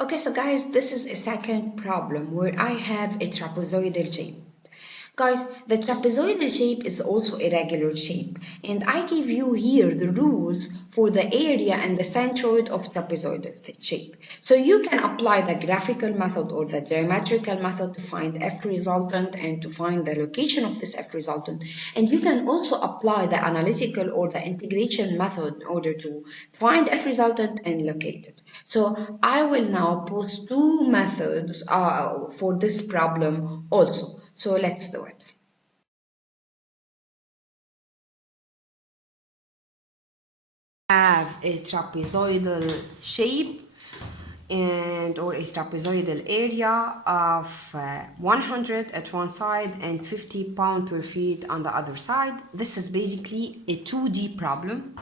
Okay, so guys, this is a second problem where I have a trapezoidal shape. Guys, the trapezoidal shape is also a regular shape, and I give you here the rules for the area and the centroid of trapezoidal shape. So you can apply the graphical method or the geometrical method to find F resultant and to find the location of this F resultant. And you can also apply the analytical or the integration method in order to find F resultant and locate it. So I will now post two methods for this problem also. So let's do it. Have a trapezoidal shape or a trapezoidal area of 100 at one side and 50 pound per feet on the other side. This is basically a 2D problem.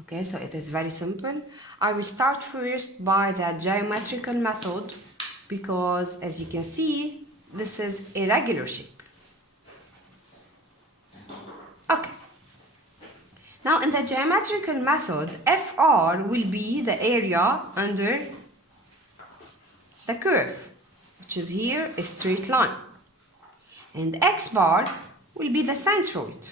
Okay, so it is very simple. I will start first by the geometrical method because, as you can see, this is a regular shape. Okay. Now, in the geometrical method, FR will be the area under the curve, which is here a straight line. And X bar will be the centroid.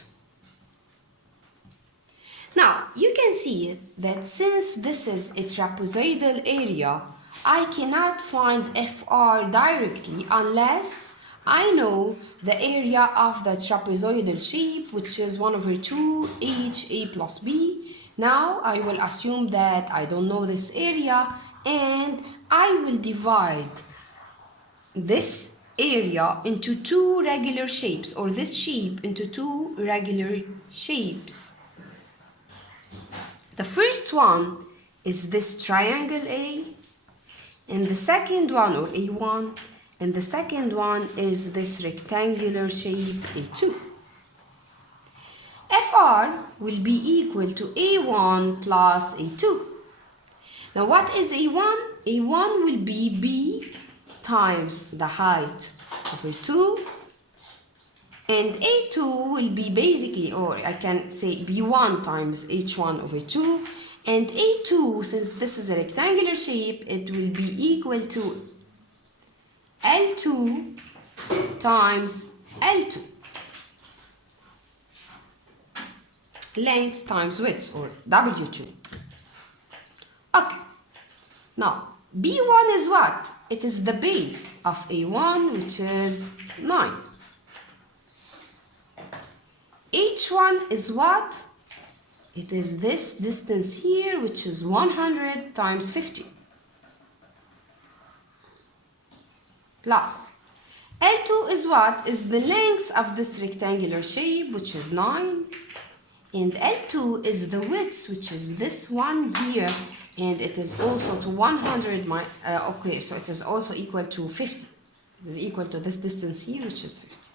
Now, you can see that since this is a trapezoidal area, I cannot find FR directly unless I know the area of the trapezoidal shape, which is 1/2 HA plus B. Now, I will assume that I don't know this area and I will divide this area into two regular shapes, or this shape into two regular shapes. The first one is this triangle A, and the second one, or A1, and the second one is this rectangular shape A2. FR will be equal to A1 plus A2. Now what is A1? A1 will be B times the height over 2, and A2 will be basically, or I can say B1 times H1 over 2, and A2, since this is a rectangular shape, it will be equal to L2 times L2. Length times width, or W2. Okay. Now, B1 is what? It is the base of A1, which is 9. H1 is what? It is this distance here, which is 100 times 50. Plus, L2 is what? Is the length of this rectangular shape, which is 9. And L2 is the width, which is this one here. And it is also to 100, okay, so it is also equal to 50. It is equal to this distance here, which is 50.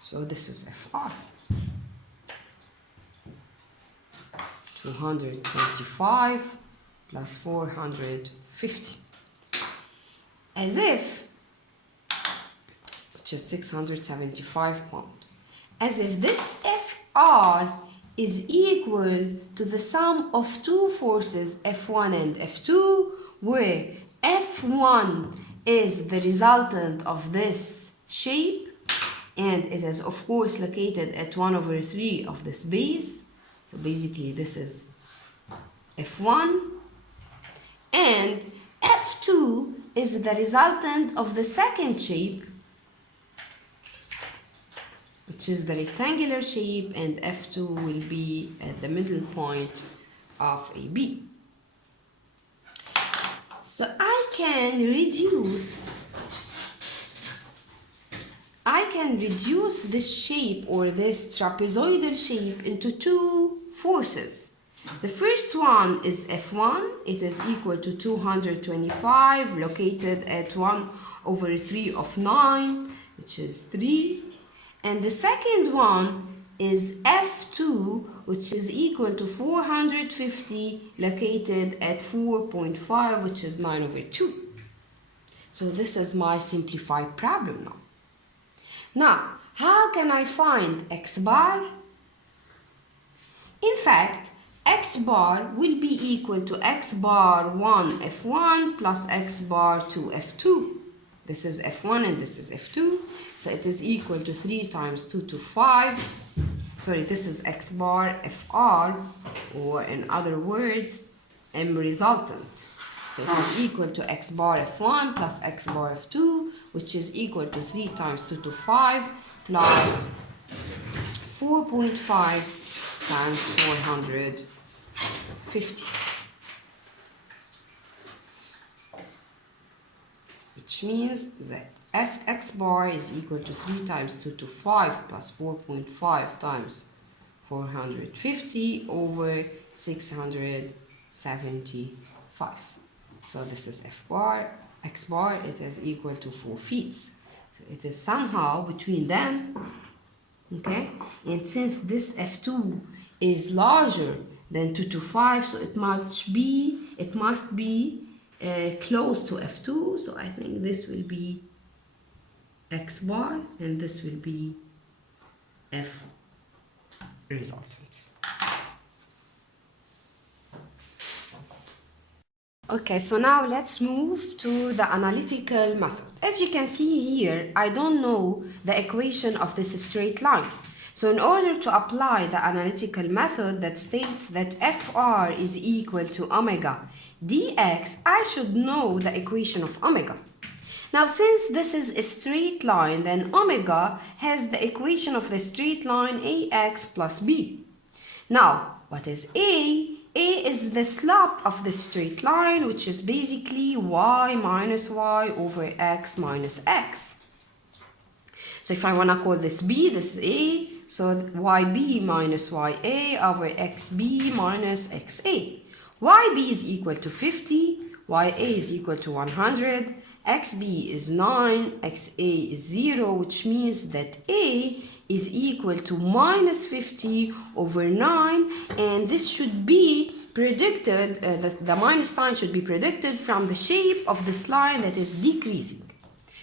So this is FR. 225 plus 450. As if, which is 675 pounds. As if this FR is equal to the sum of two forces F1 and F2, where F1 is the resultant of this shape, and it is of course located at 1/3 of this base. So basically this is F1, and F2 is the resultant of the second shape, which is the rectangular shape, and F2 will be at the middle point of AB. So I can reduce this shape, or this trapezoidal shape, into two forces. The first one is F1. It is equal to 225, located at 1/3 of 9, which is 3. And the second one is F2, which is equal to 450, located at 4.5, which is 9/2. So this is my simplified problem now. Now, how can I find X bar? In fact, x bar will be equal to x bar 1 f1 plus x bar 2 f2. This is f1 and this is f2. So it is equal to 3 times 2 to 5. Sorry, this is x bar fr, or in other words, m resultant. So it is equal to x bar f1 plus x bar f2, which is equal to 3 times 2 to 5 plus 4.5 times 450. Which means that x bar is equal to 3 times 2 to 5 plus 4.5 times 450 over 675. So this is f bar, x bar, it is equal to 4 feet. So it is somehow between them, okay? And since this f2 is larger than 2 to 5, so it must be close to f2. So I think this will be x bar and this will be f resultant. Okay, so now let's move to the analytical method. As you can see here, I don't know the equation of this straight line. So in order to apply the analytical method that states that fr is equal to omega dx, I should know the equation of omega. Now, since this is a straight line, then omega has the equation of the straight line ax plus b. Now, what is a? A is the slope of the straight line, which is basically y minus y over x minus x. So if I want to call this b, this is a. So yb minus ya over xb minus xa. Yb is equal to 50, ya is equal to 100, xb is 9, xa is 0, which means that a is equal to minus 50 over 9, and this should be predicted, the minus sign should be predicted from the shape of this line that is decreasing.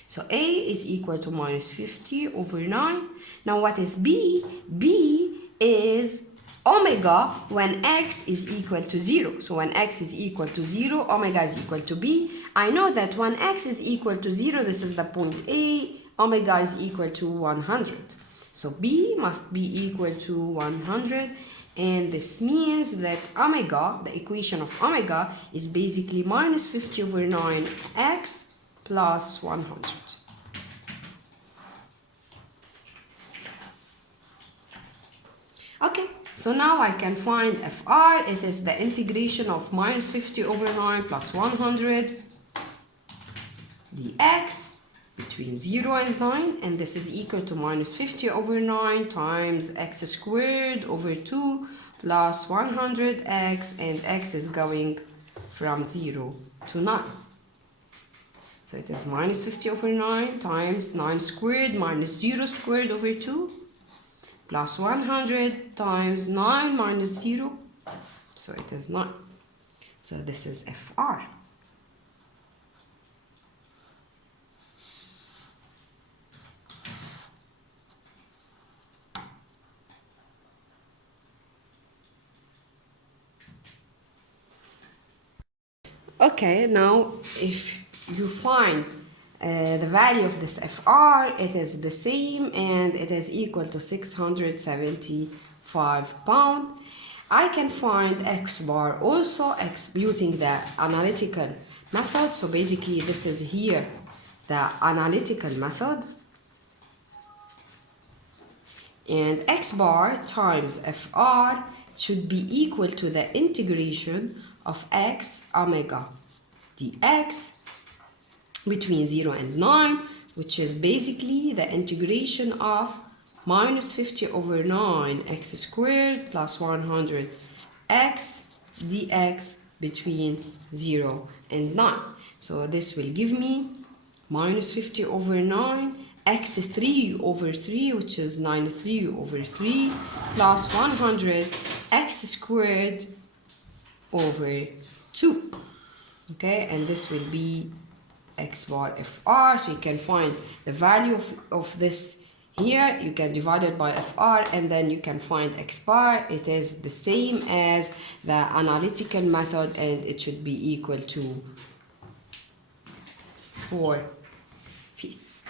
So a is equal to minus 50 over 9. Now what is b? B is omega when x is equal to 0. So when x is equal to 0, omega is equal to b. I know that when x is equal to 0, this is the point A, omega is equal to 100. So b must be equal to 100, and this means that omega, the equation of omega, is basically minus 50 over 9x plus 100. Okay, so now I can find fr. It is the integration of minus 50 over 9 plus 100 dx between 0 and 9, and this is equal to minus 50 over 9 times x squared over 2 plus 100x, and x is going from 0 to 9. So it is minus 50 over 9 times 9 squared minus 0 squared over 2 plus 100 times 9 minus 0. So it is 9. So this is fr. Okay, now if you find the value of this fr, it is the same and it is equal to 675 pounds. I can find x bar also using the analytical method. So basically this is here the analytical method, and x bar times fr should be equal to the integration of x omega dx between 0 and 9, which is basically the integration of minus 50 over 9 x squared plus 100 x dx between 0 and 9. So this will give me minus 50 over 9 x3 over 3, which is 93 over 3, plus 100 x squared over 2. Okay, and this will be x bar fr. So you can find the value of this Here you can divide it by FR and then you can find X bar. It is the same as the analytical method and it should be equal to 4 feet.